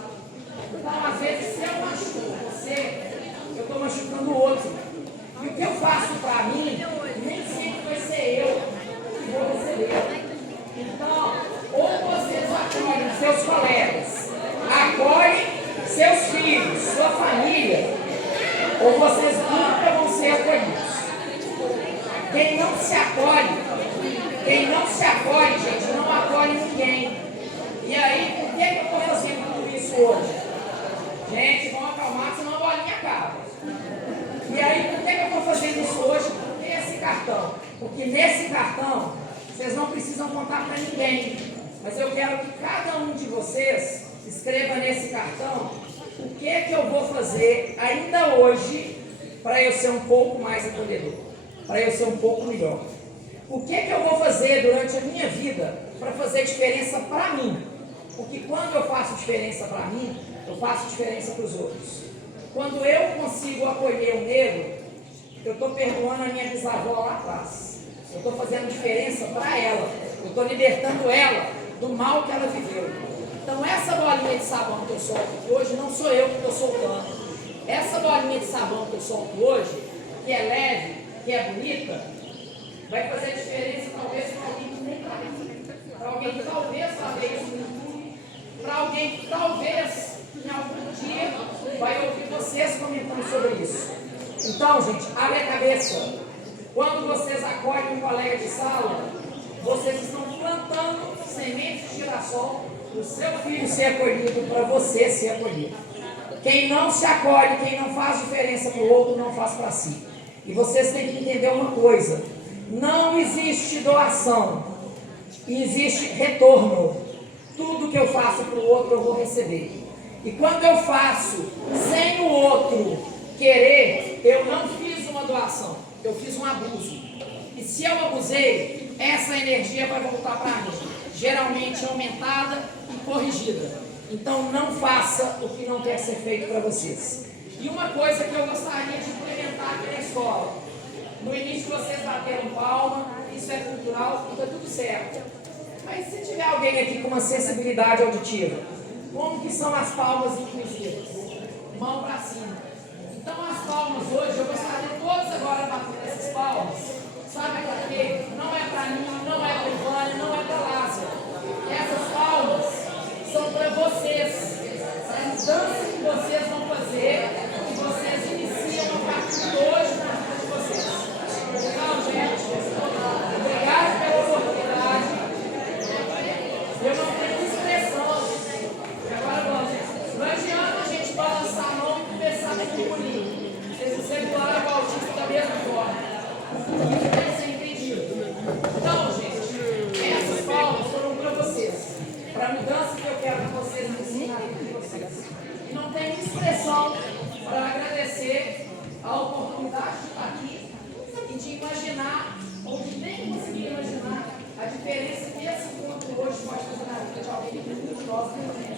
Então, às vezes, se eu machuco você, eu estou machucando o outro. E o que eu faço para mim, nem sempre vai ser eu que vou receber. Então, ou vocês acolhem seus colegas, acolhem seus filhos, sua família, ou vocês nunca vão ser acolhidos. Quem não se acolhe, gente, não acolhe ninguém. E aí, por que eu estou fazendo tudo isso hoje? Gente, vamos acalmar, senão a bolinha acaba. E aí, por que eu estou fazendo isso hoje? Porque esse cartão. Porque nesse cartão, vocês não precisam contar para ninguém. Mas eu quero que cada um de vocês escreva nesse cartão o que eu vou fazer ainda hoje para eu ser um pouco mais acolhedor, para eu ser um pouco melhor. O que eu vou fazer durante a minha vida para fazer diferença para mim? Porque quando eu faço diferença para mim, eu faço diferença para os outros. Quando eu consigo acolher o negro, eu estou perdoando a minha bisavó lá atrás. Eu estou fazendo diferença para ela. Eu estou libertando ela do mal que ela viveu. Então essa bolinha de sabão que eu solto aqui hoje, não sou eu que estou soltando. Essa bolinha de sabão que eu solto hoje, que é leve, que é bonita, vai fazer diferença talvez para alguém que nem está aqui. Para alguém que talvez veja isso no YouTube. Para alguém que talvez em algum dia vai ouvir vocês comentando sobre isso. Então, gente, abre a cabeça. Quando vocês acolhem um colega de sala, vocês estão plantando sementes de girassol para o seu filho ser acolhido, para você ser acolhido. Quem não se acolhe, quem não faz diferença para o outro, não faz para si. E vocês têm que entender uma coisa: não existe doação, existe retorno. Tudo que eu faço para o outro, eu vou receber. E quando eu faço sem o outro querer, eu não fiz uma doação, eu fiz um abuso. E se eu abusei, essa energia vai voltar para mim, geralmente aumentada e corrigida. Então não faça o que não quer ser feito para vocês. E uma coisa que eu gostaria de implementar aqui na escola: no início vocês bateram palma, isso é cultural, está tudo certo. Mas se tiver alguém aqui com uma sensibilidade auditiva, como que são as palmas inclusivas? Mão para cima. Então as palmas hoje, eu gostaria de todos agora bater essas palmas. Sabe para quê? Não é para mim, não é para Ivânia, não é para Lázaro. Essas palmas são para vocês. É a mudança que vocês vão fazer, que vocês iniciam a partir de hoje na vida de vocês. Então, gente, obrigado pela oportunidade. Eu não tenho expressão. E agora vamos, gente. Durante ano a gente balançar a mão e começar a comunir. Vocês segurar o autista da mesma forma. Isso deve ser entendido. Então, gente, essas palmas foram para vocês. Para a mudança que eu quero que vocês ensinem na vida de vocês. E não tenho expressão para agradecer a oportunidade de estar aqui e de imaginar, ou de nem conseguir imaginar, a diferença que esse encontro hoje pode fazer na vida de alguém que nós temos.